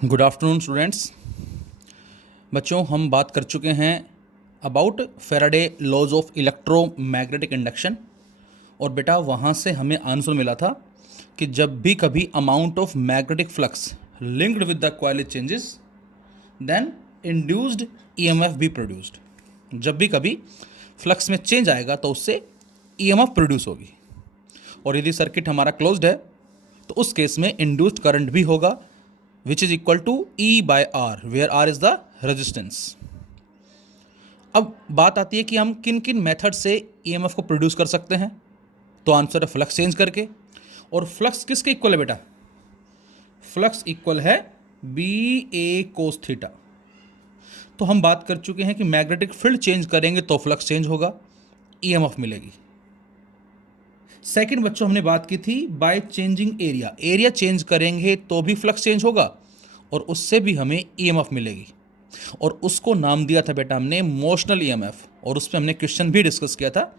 Good afternoon students. बच्चों, हम बात कर चुके हैं about Faraday laws of electromagnetic induction. और बेटा वहाँ से हमें आंसर मिला था कि जब भी कभी amount of magnetic flux linked with the coil changes then induced EMF भी प्रोड्यूस्ड। जब भी कभी फ्लक्स में चेंज आएगा तो उससे ईएमएफ प्रोड्यूस होगी। और यदि सर्किट हमारा क्लोज्ड है तो उस केस में इंड्यूस्ड करंट भी होगा which is equal to E by R, where R is the resistance। अब बात आती है कि हम किन किन मेथड से EMF को प्रोड्यूस कर सकते हैं। तो आंसर है फ्लक्स चेंज करके। और फ्लक्स किसके इक्वल है बेटा? फ्लक्स इक्वल है BA cos थीटा। तो हम बात कर चुके हैं कि मैग्नेटिक फील्ड चेंज करेंगे तो फ्लक्स चेंज होगा, EMF मिलेगी। सेकंड बच्चों हमने बात की थी by changing area, area change करेंगे तो भी फ्लक्स चेंज होगा और उससे भी हमें ईएमएफ मिलेगी। और उसको नाम दिया था बेटा हमने मोशनल ईएमएफ, और उस पर हमने क्वेश्चन भी डिस्कस किया था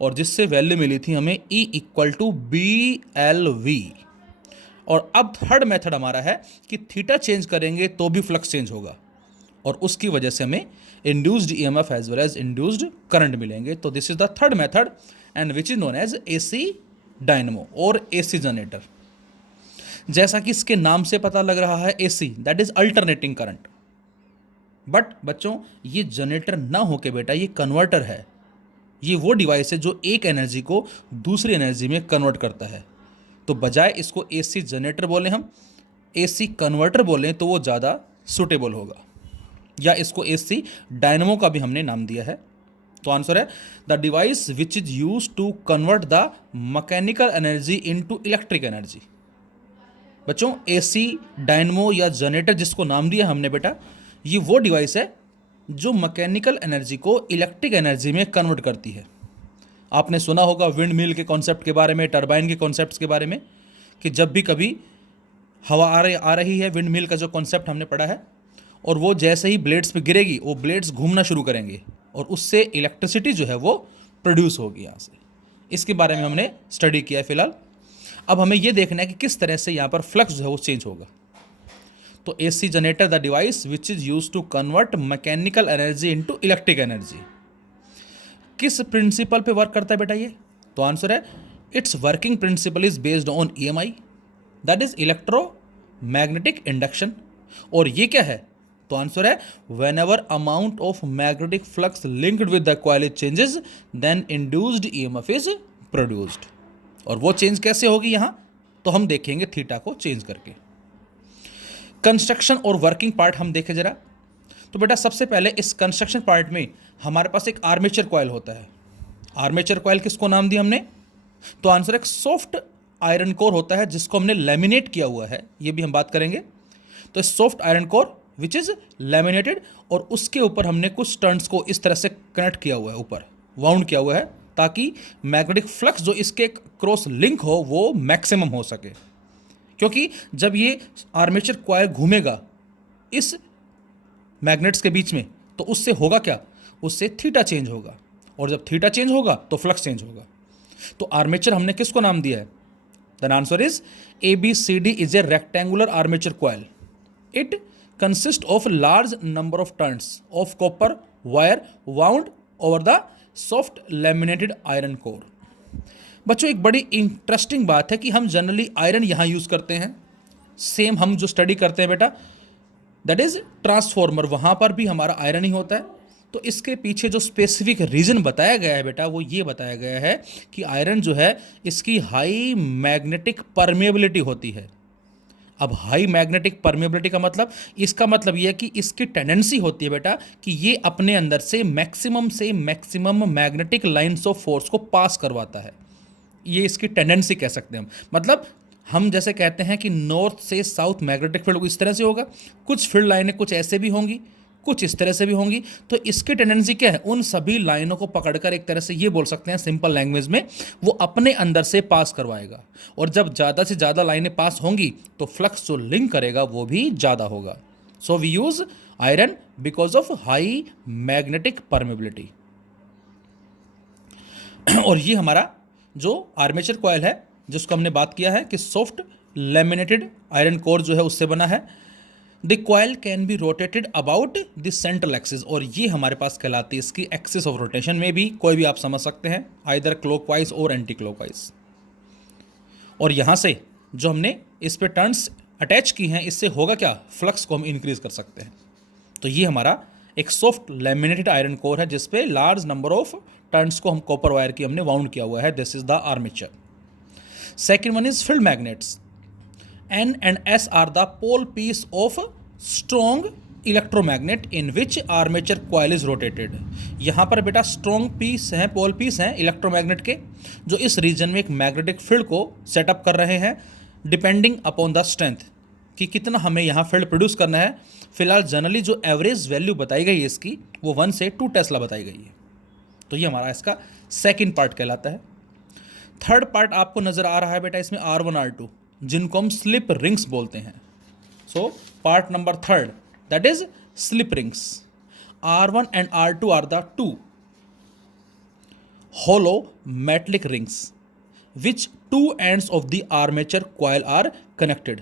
और जिससे वैल्यू मिली थी हमें E इक्वल टू BLV। और अब थर्ड मेथड हमारा है कि थीटा चेंज करेंगे तो भी फ्लक्स चेंज होगा और उसकी वजह से हमें induced EMF as well as induced current मिलेंगे। तो this is the third method and which is known as AC dynamo और AC जनरेटर। जैसा कि इसके नाम से पता लग रहा है AC, that is alternating current. But बच्चों ये जनरेटर ना होके बेटा ये कन्वर्टर है। ये वो डिवाइस है जो एक एनर्जी को दूसरी एनर्जी में कन्वर्ट करता है। तो बजाय इसको AC जनरेटर बोले हम AC कन्वर्टर बोलें तो वो ज़्यादा सुटेबल होगा, या इसको AC डायनमो का भी हमने नाम दिया है। तो आंसर है the device which is use to convert the mechanical energy into electric energy. बच्चों AC डायनमो या जनरेटर जिसको नाम दिया हमने बेटा, ये वो डिवाइस है जो मैकेनिकल एनर्जी को इलेक्ट्रिक एनर्जी में कन्वर्ट करती है। आपने सुना होगा विंड मिल के कॉन्सेप्ट के बारे में, टरबाइन के कॉन्सेप्ट्स के बारे में, कि जब भी कभी हवा आ रही है, विंड मिल का जो कॉन्सेप्ट हमने पढ़ा है, और वो जैसे ही ब्लेड्स पे गिरेगी वो ब्लेड्स घूमना शुरू करेंगे और उससे इलेक्ट्रिसिटी जो है वो प्रोड्यूस होगी यहाँ से। इसके बारे में हमने स्टडी किया है फिलहाल। अब हमें ये देखना है कि किस तरह से यहाँ पर फ्लक्स जो है वो चेंज होगा। तो AC generator the device which is use to convert mechanical energy into electric energy. किस प्रिंसिपल पे वर्क करता है बेटा ये? तो आंसर है it's working principle is based on EMI, that is electromagnetic induction. और ये क्या है? तो आंसर है whenever amount of magnetic flux linked with the coil changes then induced EMF is produced. और वो चेंज कैसे होगी यहां? तो हम देखेंगे थीटा को चेंज करके। कंस्ट्रक्शन और वर्किंग पार्ट हम देखें जरा। तो बेटा सबसे पहले इस कंस्ट्रक्शन पार्ट में हमारे पास एक आर्मेचर कॉइल होता है। आर्मेचर कॉइल किसको नाम दिया हमने? तो आंसर एक सॉफ्ट आयरन कोर होता है जिसको हमने लैमिनेट किया हुआ है, ये भी हम बात करेंगे। तो soft iron core which is laminated, और उसके ऊपर हमने कुछ टर्न्स को इस तरह से कनेक्ट किया हुआ है, ऊपर वाउंड किया हुआ है, ताकि मैग्नेटिक फ्लक्स जो इसके क्रॉस लिंक हो वो मैक्सिमम हो सके। क्योंकि जब ये आर्मेचर कॉइल घूमेगा इस मैग्नेट्स के बीच में तो उससे होगा क्या? उससे थीटा चेंज होगा, और जब थीटा चेंज होगा तो फ्लक्स चेंज होगा। तो आर्मेचर हमने किसको नाम दिया है? The answer is ABCD is a rectangular armature coil. It consist of large number of turns of copper wire wound over the soft laminated iron core। बच्चों एक बड़ी इंटरेस्टिंग बात है कि हम जनरली आयरन यहाँ यूज़ करते हैं, सेम हम जो स्टडी करते हैं बेटा दैट इज ट्रांसफॉर्मर, वहाँ पर भी हमारा आयरन ही होता है। तो इसके पीछे जो स्पेसिफिक रीज़न बताया गया है बेटा वो ये बताया गया है कि आयरन जो है इसकी हाई मैग्नेटिक परमेबिलिटी होती है। अब हाई मैग्नेटिक परमेबिलिटी का मतलब, इसका मतलब ये है कि इसकी टेंडेंसी होती है बेटा कि ये अपने अंदर से maximum magnetic lines of force को पास करवाता है। ये इसकी टेंडेंसी कह सकते हैं हम। मतलब हम जैसे कहते हैं कि नॉर्थ से साउथ मैग्नेटिक फील्ड इस तरह से होगा, कुछ फील्ड लाइनें कुछ ऐसे भी होंगी, कुछ इस तरह से भी होंगी। तो इसकी टेंडेंसी क्या है? उन सभी लाइनों को पकड़कर एक तरह से ये बोल सकते हैं सिंपल लैंग्वेज में, वो अपने अंदर से पास करवाएगा। और जब ज़्यादा से ज़्यादा लाइनें पास होंगी तो फ्लक्स जो लिंक करेगा वो भी ज़्यादा होगा। So we use iron because of high magnetic permeability. और ये हमारा जो आर्मेचर कॉइल है जिसको हमने बात किया है कि सॉफ्ट लैमिनेटेड आयरन कोर जो है उससे बना है, the coil can be rotated about the central axis, और ये हमारे पास कहलाती है इसकी एक्सिस ऑफ रोटेशन में भी कोई भी आप समझ सकते हैं, आइदर क्लॉकवाइज और एंटी क्लॉकवाइज। और यहाँ से जो हमने इस पे टर्न्स अटैच की हैं, इससे होगा क्या, फ्लक्स को हम इंक्रीज कर सकते हैं। तो ये हमारा एक सॉफ्ट लैमिनेटेड आयरन कोर है जिसपे लार्ज नंबर ऑफ टर्न्स को हम कॉपर वायर की हमने वाउंड किया हुआ है। This is the armature. Second one is field magnets. N and S are the pole piece of strong electromagnet in which armature coil is rotated। यहाँ पर बेटा स्ट्रॉन्ग पीस हैं, पोल पीस हैं इलेक्ट्रोमैग्नेट के, जो इस रीजन में एक मैग्नेटिक फील्ड को सेटअप कर रहे हैं डिपेंडिंग अपॉन द स्ट्रेंथ, कि कितना हमें यहाँ फील्ड प्रोड्यूस करना है। फिलहाल जनरली जो एवरेज वैल्यू बताई गई है इसकी, वो 1 से 2 टेस्ला बताई गई है। तो ये हमारा इसका सेकेंड पार्ट कहलाता है। थर्ड पार्ट आपको नजर आ रहा है बेटा इसमें R1 R2, जिनको हम स्लिप रिंग्स बोलते हैं। So part number third, that is slip rings. R1 and R2 are the two hollow metallic rings which two ends of the armature coil are connected।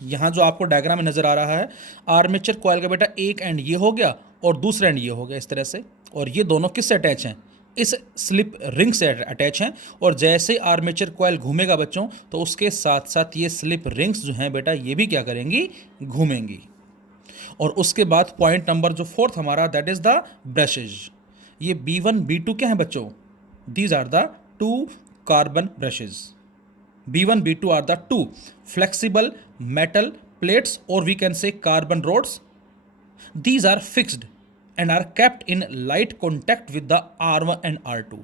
यहां जो आपको डायग्राम में नजर आ रहा है, आर्मेचर कॉइल का बेटा एक एंड ये हो गया और दूसरा एंड ये हो गया इस तरह से, और ये दोनों किससे अटैच हैं, इस स्लिप रिंग से अटैच हैं। और जैसे आर्मेचर कॉइल घूमेगा बच्चों, तो उसके साथ साथ ये स्लिप रिंग्स जो हैं बेटा, ये भी क्या करेंगी, घूमेंगी। और उसके बाद पॉइंट नंबर जो फोर्थ हमारा, दैट इज द ब्रशेज। ये B1 B2 क्या हैं बच्चों, these are the two carbon brushes. B1 B2 are the two flexible metal plates, और we can say carbon rods. These are fixed and are kept in light contact with the R1 and R2।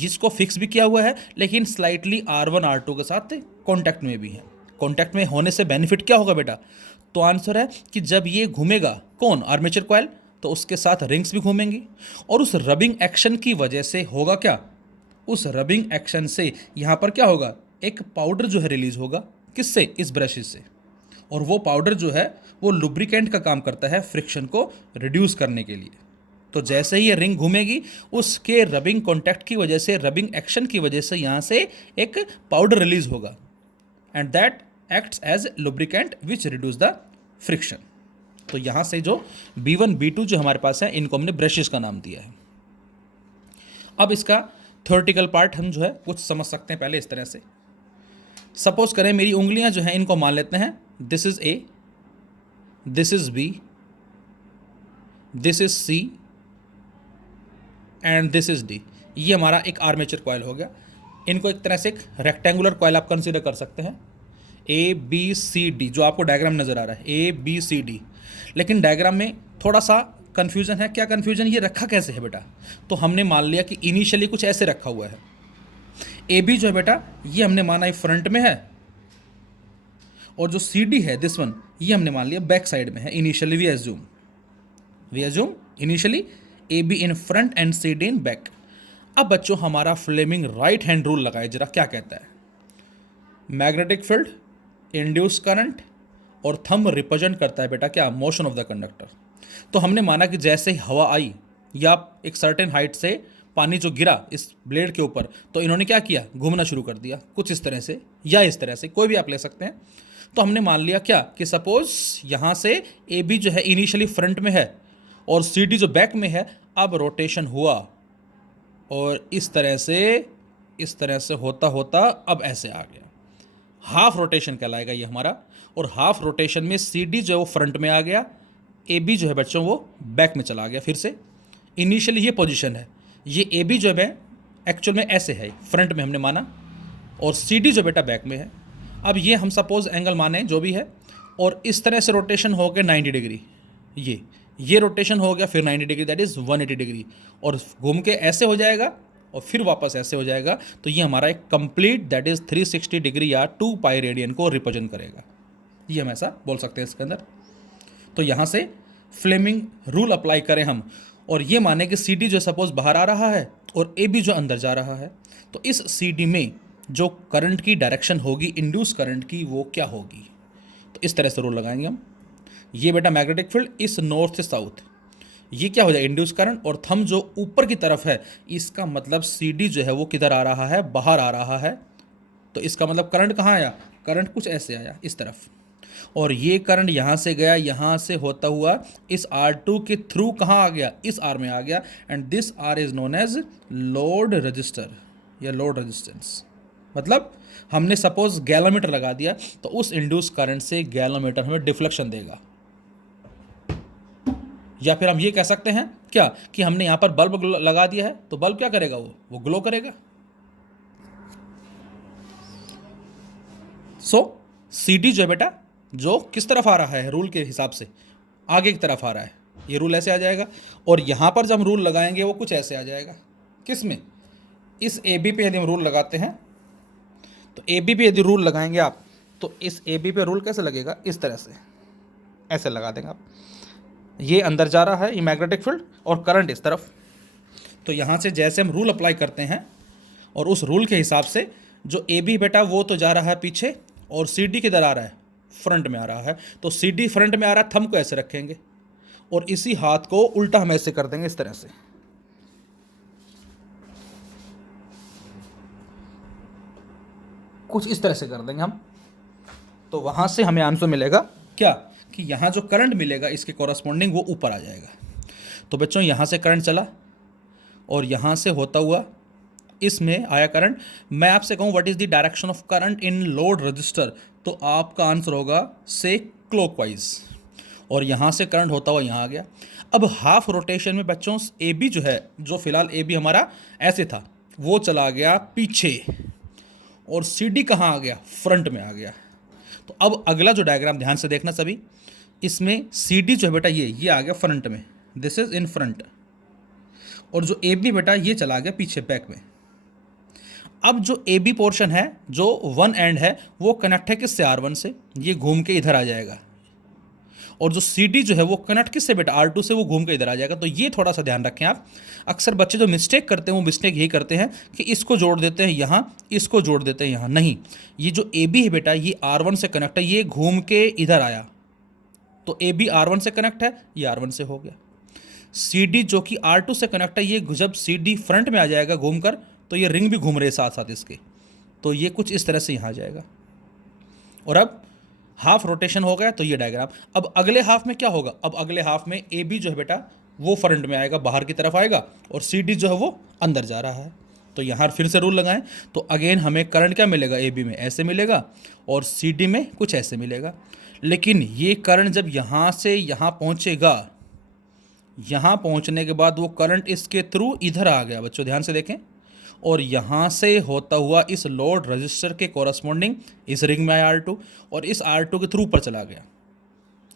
इसको fix भी किया हुआ है, लेकिन slightly R1 R2 के साथ contact में भी है। कॉन्टैक्ट में होने से बेनिफिट क्या होगा बेटा, तो आंसर है कि जब ये घूमेगा कौन, आर्मेचर कॉइल, तो उसके साथ रिंग्स भी घूमेंगी, और उस रबिंग एक्शन की वजह से होगा क्या, उस रबिंग एक्शन से यहाँ पर क्या होगा, एक पाउडर जो है रिलीज होगा, किससे, इस ब्रशेज से। और वो पाउडर जो है वो लुब्रिकेंट का काम करता है फ्रिक्शन को रिड्यूस करने के लिए। तो जैसे ही ये रिंग घूमेगी, उसके रबिंग कॉन्टैक्ट की वजह से, रबिंग एक्शन की वजह से यहाँ से एक पाउडर रिलीज होगा, and that acts as lubricant which reduce the friction. तो यहाँ से जो B1 B2 जो हमारे पास है, इनको हमने ब्रशेस का नाम दिया है। अब इसका थ्योरेटिकल पार्ट हम जो है कुछ समझ सकते हैं पहले इस तरह से। सपोज करें मेरी उंगलियां जो हैं, इनको मान लेते हैं this is A, this is B, this is C and this is D। ये हमारा एक आर्मेचर कॉइल हो गया। इनको एक तरह से एक रेक्टेंगुलर कॉइल आप कंसीडर कर सकते हैं, ABCD जो आपको डायग्राम नज़र आ रहा है, ABCD। लेकिन डायग्राम में थोड़ा सा कन्फ्यूजन है। क्या कन्फ्यूजन, ये रखा कैसे है बेटा, तो हमने मान लिया कि इनिशियली कुछ ऐसे रखा हुआ है। AB जो है बेटा, ये हमने माना ये फ्रंट में है, और जो CD है दिस वन, ये हमने मान लिया बैक साइड में है। Initially we assume initially AB in front and CD in back. अब बच्चों हमारा फ्लेमिंग राइट हैंड रूल लगाए जरा, क्या कहता है, मैग्नेटिक फील्ड, इंड्यूस करंट, और थंब रिप्रेजेंट करता है बेटा क्या, मोशन ऑफ द कंडक्टर। तो हमने माना कि जैसे ही हवा आई या एक सर्टेन हाइट से पानी जो गिरा इस ब्लेड के ऊपर, तो इन्होंने क्या किया, घूमना शुरू कर दिया, कुछ इस तरह से या इस तरह से, कोई भी आप ले सकते हैं। तो हमने मान लिया क्या कि सपोज यहाँ से AB जो है इनिशियली फ्रंट में है और CD जो बैक में है। अब रोटेशन हुआ और इस तरह से होता होता अब ऐसे आ गया, हाफ रोटेशन कहलाएगा ये हमारा। और हाफ रोटेशन में CD जो है वो फ्रंट में आ गया, AB जो है बच्चों वो बैक में चला गया। फिर से इनिशियली ये पोजीशन है, ये AB जो है एक्चुअल में ऐसे है, फ्रंट में हमने माना, और CD जो बेटा बैक में है। अब ये हम सपोज एंगल माने जो भी है, और इस तरह से रोटेशन हो गया 90 डिग्री, ये रोटेशन हो गया फिर 90 डिग्री, दैट इज़ 180 डिग्री, और घूम के ऐसे हो जाएगा और फिर वापस ऐसे हो जाएगा। तो ये हमारा एक कंप्लीट दैट इज़ 360 डिग्री या 2 पाई रेडियन को रिप्रेजेंट करेगा। ये हम ऐसा बोल सकते हैं इसके अंदर। तो यहाँ से फ्लेमिंग रूल अप्लाई करें हम, और ये माने कि CD जो सपोज बाहर आ रहा है और AB जो अंदर जा रहा है, तो इस CD में जो करंट की डायरेक्शन होगी, इंड्यूस करंट की, वो क्या होगी। तो इस तरह से रूल लगाएंगे हम। ये बेटा मैग्नेटिक फील्ड इस नॉर्थ से साउथ, ये क्या हो जाए, इंड्यूस करंट, और थंब जो ऊपर की तरफ है, इसका मतलब CD जो है वो किधर आ रहा है, बाहर आ रहा है। तो इसका मतलब करंट कहाँ आया, करंट कुछ ऐसे आया इस तरफ। और ये करंट यहाँ से गया, यहाँ से होता हुआ इस R2 के थ्रू कहाँ आ गया, इस R में आ गया, and this R is known as load resistor या लोड रेजिस्टेंस। मतलब हमने सपोज गैलोमीटर लगा दिया तो उस इंड्यूस करंट से गैलोमीटर हमें डिफ्लेक्शन देगा। या फिर हम ये कह सकते हैं क्या कि हमने यहाँ पर बल्ब लगा दिया है तो बल्ब क्या करेगा, वो ग्लो करेगा। सो CD जो है बेटा, जो किस तरफ आ रहा है रूल के हिसाब से, आगे की तरफ आ रहा है, ये रूल ऐसे आ जाएगा। और यहाँ पर जब हम रूल लगाएंगे वो कुछ ऐसे आ जाएगा। किस में, इस AB पे यदि हम रूल लगाते हैं तो AB पे यदि रूल लगाएंगे आप तो इस AB पे रूल कैसे लगेगा, इस तरह से ऐसे लगा देंगे आप। ये अंदर जा रहा है ये मैग्नेटिक फील्ड और करंट इस तरफ। तो यहाँ से जैसे हम रूल अप्लाई करते हैं और उस रूल के हिसाब से जो AB बेटा वो तो जा रहा है पीछे और CD किधर आ रहा है, फ्रंट में आ रहा है। तो CD फ्रंट में आ रहा है, थंब को ऐसे रखेंगे और इसी हाथ को उल्टा हम ऐसे कर देंगे इस तरह से। कुछ इस तरह से कर देंगे हम, तो वहाँ से हमें आंसर मिलेगा क्या कि यहाँ जो करंट मिलेगा इसके कॉरस्पॉन्डिंग वो ऊपर आ जाएगा। तो बच्चों यहाँ से करंट चला और यहाँ से होता हुआ इसमें आया करंट। मैं आपसे कहूँ what is the direction of current in load register, तो आपका आंसर होगा से क्लॉकवाइज। और यहाँ से करंट होता हुआ यहाँ आ गया। अब हाफ रोटेशन में बच्चों AB जो है, जो फिलहाल AB हमारा ऐसे था, वो चला गया पीछे और CD कहाँ आ गया, फ्रंट में आ गया। तो अब अगला जो डायग्राम ध्यान से देखना सभी, इसमें CD जो है बेटा ये आ गया फ्रंट में, दिस इज इन फ्रंट, और जो AB बेटा ये चला गया पीछे बैक में। अब जो AB पोर्शन है, जो वन एंड है, वो कनेक्ट है किससे, R1 से, ये घूम के इधर आ जाएगा। और जो CD जो है वो कनेक्ट किससे बेटा, R2 से, वो घूम के इधर आ जाएगा। तो ये थोड़ा सा ध्यान रखें आप। अक्सर बच्चे जो मिस्टेक करते हैं वो मिस्टेक यही करते हैं कि इसको जोड़ देते हैं यहाँ, इसको जोड़ देते हैं यहाँ। नहीं, ये जो AB है बेटा ये R1 से कनेक्ट है, ये घूम के इधर आया तो AB R1 से कनेक्ट है, ये R1 से हो गया। CD जो कि R2 से कनेक्ट है, ये जब CD फ्रंट में आ जाएगा घूम कर, तो ये रिंग भी घूम रहे साथ साथ इसके, तो ये कुछ इस तरह से यहाँ आ जाएगा। और अब हाफ रोटेशन हो गया, तो ये डायग्राम। अब अगले हाफ में क्या होगा, अब अगले हाफ में AB जो है बेटा वो फ्रंट में आएगा, बाहर की तरफ आएगा, और CD जो है वो अंदर जा रहा है। तो यहाँ फिर से रूल लगाएं तो अगेन हमें करंट क्या मिलेगा, AB में ऐसे मिलेगा और CD में कुछ ऐसे मिलेगा। लेकिन ये करंट जब यहाँ से यहाँ पहुँचेगा, यहाँ पहुँचने के बाद वो करंट इसके थ्रू इधर आ गया, बच्चों ध्यान से देखें, और यहाँ से होता हुआ इस लोड रजिस्टर के कॉरस्पॉन्डिंग इस रिंग में आया R2 और इस R2 के थ्रू ऊपर चला गया।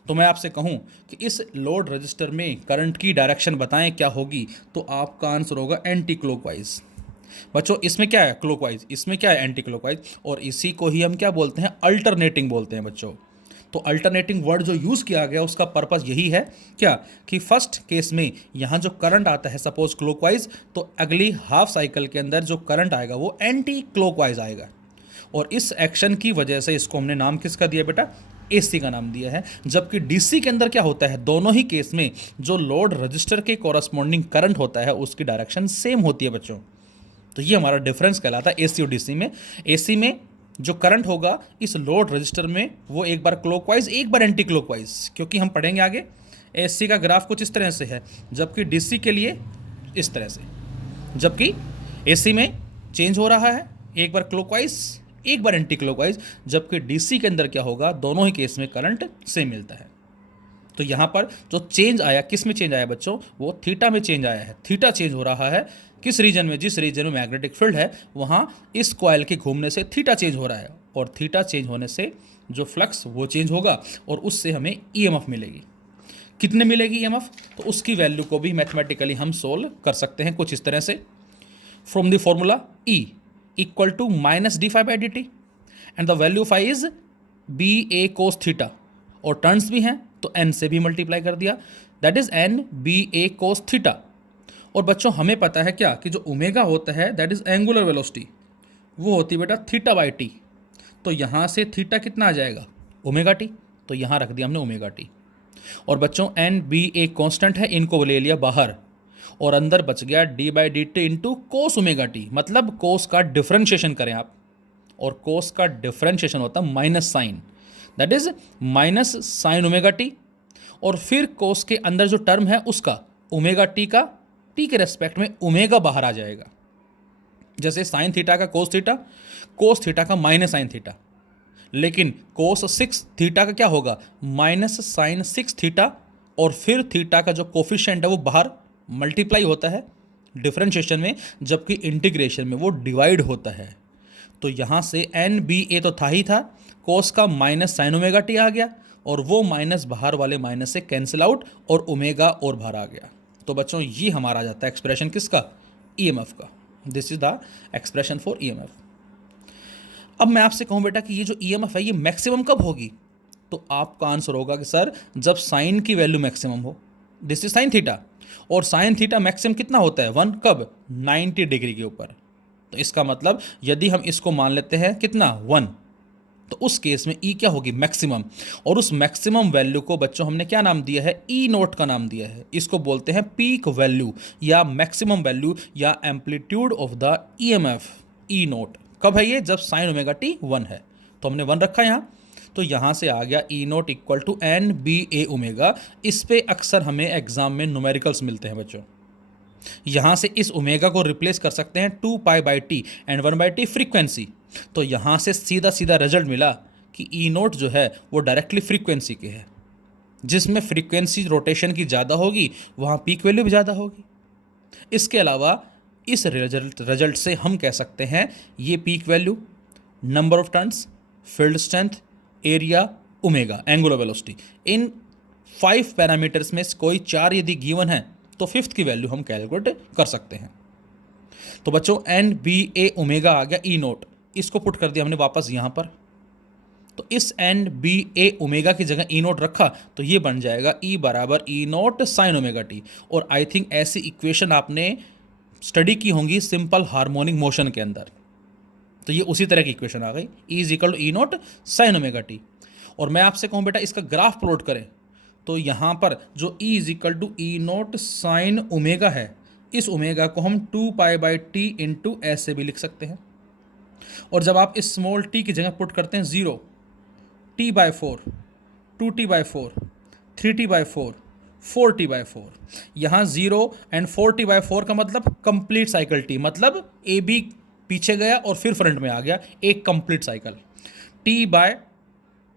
तो मैं आपसे कहूँ कि इस लोड रजिस्टर में करंट की डायरेक्शन बताएं क्या होगी, तो आपका आंसर होगा एंटी क्लॉकवाइज। बच्चों इसमें क्या है क्लॉकवाइज, इसमें क्या है एंटी क्लॉकवाइज, और इसी को ही हम क्या बोलते हैं, अल्टरनेटिंग बोलते हैं बच्चों। तो अल्टरनेटिंग वर्ड जो यूज़ किया गया उसका पर्पस यही है क्या कि फर्स्ट केस में यहाँ जो करंट आता है सपोज क्लॉकवाइज, तो अगली हाफ साइकिल के अंदर जो करंट आएगा वो एंटी क्लॉकवाइज आएगा। और इस एक्शन की वजह से इसको हमने नाम किसका दिया बेटा, AC का नाम दिया है। जबकि DC के अंदर क्या होता है, दोनों ही केस में जो लोड रजिस्टर के कॉरस्पॉन्डिंग करंट होता है उसकी डायरेक्शन सेम होती है बच्चों। तो ये हमारा डिफरेंस कहलाता है AC और DC में। AC में जो करंट होगा इस लोड रजिस्टर में वो एक बार क्लॉकवाइज एक बार एंटी क्लॉकवाइज, क्योंकि हम पढ़ेंगे आगे AC का ग्राफ कुछ इस तरह से है, जबकि DC के लिए इस तरह से। जबकि AC में चेंज हो रहा है एक बार क्लॉकवाइज एक बार एंटी क्लॉकवाइज, जबकि DC के अंदर क्या होगा, दोनों ही केस में करंट सेम मिलता है। तो यहाँ पर जो चेंज आया, किस में चेंज आया बच्चों, वो थीटा में चेंज आया है। थीटा चेंज हो रहा है किस रीजन में, जिस रीजन में मैग्नेटिक फील्ड है वहाँ इस कॉइल के घूमने से थीटा चेंज हो रहा है, और थीटा चेंज होने से जो फ्लक्स वो चेंज होगा और उससे हमें EMF मिलेगी। कितने मिलेगी EMF, तो उसकी वैल्यू को भी मैथमेटिकली हम सोल्व कर सकते हैं कुछ इस तरह से। From the formula E equal to -d∅/dt and the value of I is BA cos theta, और टर्न्स भी हैं तो n से भी मल्टीप्लाई कर दिया, that is n BA cos theta. और बच्चों हमें पता है क्या कि जो ओमेगा होता है दैट इज एंगुलर वेलोसिटी, वो होती है बेटा θ/t। तो यहाँ से थीटा कितना आ जाएगा, ω t, तो यहाँ रख दिया हमने ω t। और बच्चों n BA कांस्टेंट है, इनको ले लिया बाहर और अंदर बच गया d/dt इंटू कोस ω t। मतलब कोस का डिफ्रेंशिएशन करें आप, और कोस का डिफ्रेंशिएशन होता है minus sine, that is minus sine omega T, और फिर कोस के अंदर जो टर्म है उसका ओमेगा टी का टी के रेस्पेक्ट में ओमेगा बाहर आ जाएगा। जैसे साइन थीटा का कोस थीटा का माइनस साइन थीटा, लेकिन कोस 6 थीटा का क्या होगा, माइनस साइन 6 थीटा, और फिर थीटा का जो कोफिशिएंट है वो बाहर मल्टीप्लाई होता है डिफरेंशिएशन में, जबकि इंटीग्रेशन में वो डिवाइड होता है। तो यहाँ से एन बी ए तो था ही था, कोस का माइनस साइन ओमेगा टी आ गया, और वो माइनस बाहर वाले माइनस से कैंसिल आउट, और ओमेगा और बाहर आ गया। तो बच्चों ये हमारा आ जाता है एक्सप्रेशन किसका, ईएमएफ का। This is the expression for EMF. अब मैं आपसे कहूँ बेटा कि ये जो ईएमएफ है ये मैक्सिमम कब होगी, तो आपका आंसर होगा कि सर जब साइन की वैल्यू मैक्सिमम हो। दिस इज साइन थीटा, और साइन थीटा मैक्सिमम कितना होता है, 1, कब, 90 डिग्री के ऊपर। तो इसका मतलब यदि हम इसको मान लेते हैं कितना, 1, तो उस केस में ई क्या होगी, मैक्सिमम। और उस मैक्सिमम वैल्यू को बच्चों हमने क्या नाम दिया है, ई नोट का नाम दिया है। इसको बोलते हैं पीक वैल्यू या मैक्सिमम वैल्यू या amplitude of the EMF, E note. कब है ये, जब साइन ओमेगा टी 1 है। तो हमने 1 रखा यहाँ, तो यहाँ से आ गया E naught equal to N B A omega. इस पे अक्सर हमें एग्जाम में न्यूमेरिकल्स मिलते हैं बच्चों। यहाँ से इस ओमेगा को रिप्लेस कर सकते हैं 2 pi by T and 1 by T frequency. तो यहाँ से सीधा सीधा रिजल्ट मिला कि ई नोट जो है वो डायरेक्टली फ्रीक्वेंसी के है। जिसमें फ्रीक्वेंसी रोटेशन की ज़्यादा होगी वहाँ पीक वैल्यू भी ज़्यादा होगी। इसके अलावा इस रिजल्ट से हम कह सकते हैं ये peak value, number of turns, field strength, area, omega, angular velocity, in 5 parameters में कोई 4 यदि गिवन है तो 5th की वैल्यू हम कैलकुलेट कर सकते हैं। तो बच्चों एन बी ए ओमेगा आ गया ई नोट, इसको पुट कर दिया हमने वापस यहाँ पर। तो इस एन बी ए ओमेगा की जगह ई नोट रखा तो ये बन जाएगा ई बराबर ई नोट साइन ओमेगा टी। और आई थिंक ऐसी इक्वेशन आपने स्टडी की होंगी सिंपल हार्मोनिक मोशन के अंदर। तो ये उसी तरह की इक्वेशन आ गई, E is equal to E naught sine omega T. और मैं आपसे कहूँ बेटा इसका ग्राफ प्लॉट करें तो यहाँ पर जो E is equal to E naught sine omega है, इस ओमेगा को हम 2 पाई बाई टी इंटू ऐसे भी लिख सकते हैं। और जब आप इस स्मॉल टी की जगह पुट करते हैं 0, T by 4, 2t by 4, 3t by 4, 4t by 4, यहाँ 0 एंड 4t बाई 4 का मतलब कंप्लीट साइकिल टी, मतलब ए बी पीछे गया और फिर फ्रंट में आ गया, एक complete cycle. T by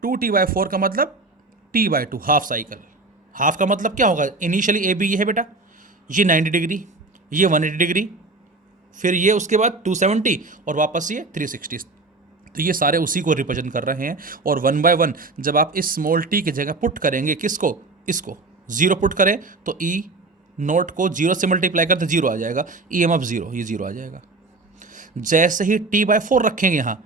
2t by 4 का मतलब t by 2, half cycle. Half का मतलब क्या होगा, इनिशियली ए बी ये है बेटा, ये 90 डिग्री, ये 180 डिग्री, फिर ये उसके बाद 270 और वापस ये 360। तो ये सारे उसी को रिप्रेजेंट कर रहे हैं। और 1 बाय 1 जब आप इस स्मॉल टी की जगह पुट करेंगे किसको, इसको 0 पुट करें तो ई नोट को 0 से मल्टीप्लाई करते 0 आ जाएगा, ई एम एफ 0, ये 0 आ जाएगा। जैसे ही t बाय 4 रखेंगे यहाँ,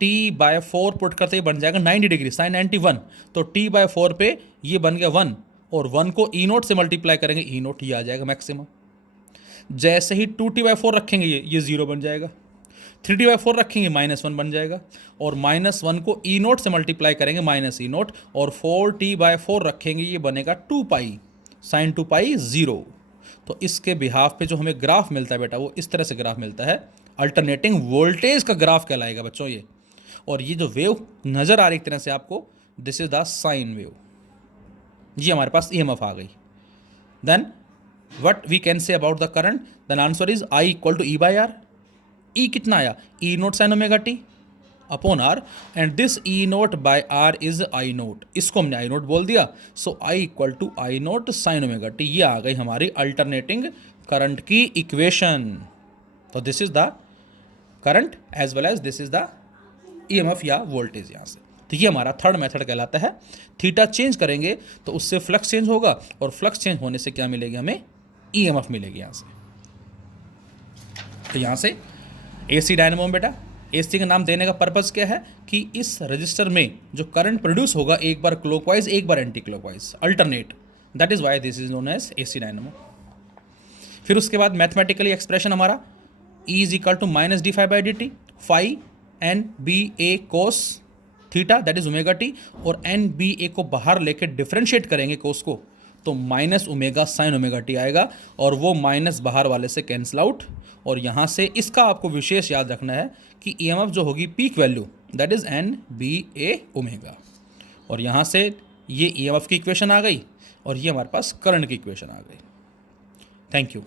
t बाय 4 पुट करते ही बन जाएगा 90 डिग्री, साइन 91। तो t बाय 4 पे ये बन गया 1, और 1 को ई नोट से मल्टीप्लाई करेंगे, ई नोट ये आ जाएगा मैक्सिमम। जैसे ही 2t बाय 4 रखेंगे ये 0 बन जाएगा, 3t बाय 4 रखेंगे -1 बन जाएगा, और -1 को ई नोट से मल्टीप्लाई करेंगे माइनस ई नोट, और 4t बाय 4 रखेंगे ये बनेगा 2 पाई, साइन 2 पाई 0। तो इसके बिहाफ पे जो हमें ग्राफ मिलता है बेटा वो इस तरह से ग्राफ मिलता है, अल्टरनेटिंग वोल्टेज का ग्राफ कहलाएगा बच्चों ये। और ये जो वेव नज़र आ रही एक तरह से आपको, this is the sine wave. ये हमारे पास ईएमएफ आ गई। Then what we can say about the current, then answer is I equal to E by R. E कितना आया, E naught sine omega T upon R, and this E naught by R is I naught, इसको हमने I naught बोल दिया। So I equal to I naught sine omega T, ये आ गई हमारी अल्टरनेटिंग करंट की इक्वेशन। तो this is the current as well as this is the EMF या वोल्टेज यहाँ से। तो ये हमारा थर्ड मेथड कहलाता है। थीटा चेंज करेंगे तो उससे फ्लक्स चेंज होगा, और फ्लक्स चेंज होने से क्या मिलेगी, हमें ईएमएफ मिलेगी यहाँ से। तो यहाँ से एसी डायनेमो में बेटा एसी का नाम देने का पर्पज़ क्या है कि इस रजिस्टर में जो करंट प्रोड्यूस होगा एक बार क्लॉकवाइज एक बार anti clockwise, alternate, that is why this is known as AC dynamo. फिर उसके बाद मैथमेटिकली एक्सप्रेशन हमारा E is equal to minus D phi by D T, phi N B A cos theta that is omega T, और N B A को बाहर लेके differentiate करेंगे cos को तो minus omega sine omega T आएगा, और वो माइनस बाहर वाले से कैंसिल आउट। और यहाँ से इसका आपको विशेष याद रखना है कि ईएमएफ जो होगी peak value that is N B A omega. और यहाँ से ये ईएमएफ की इक्वेशन आ गई और ये हमारे पास करंट की इक्वेशन आ गई। Thank you.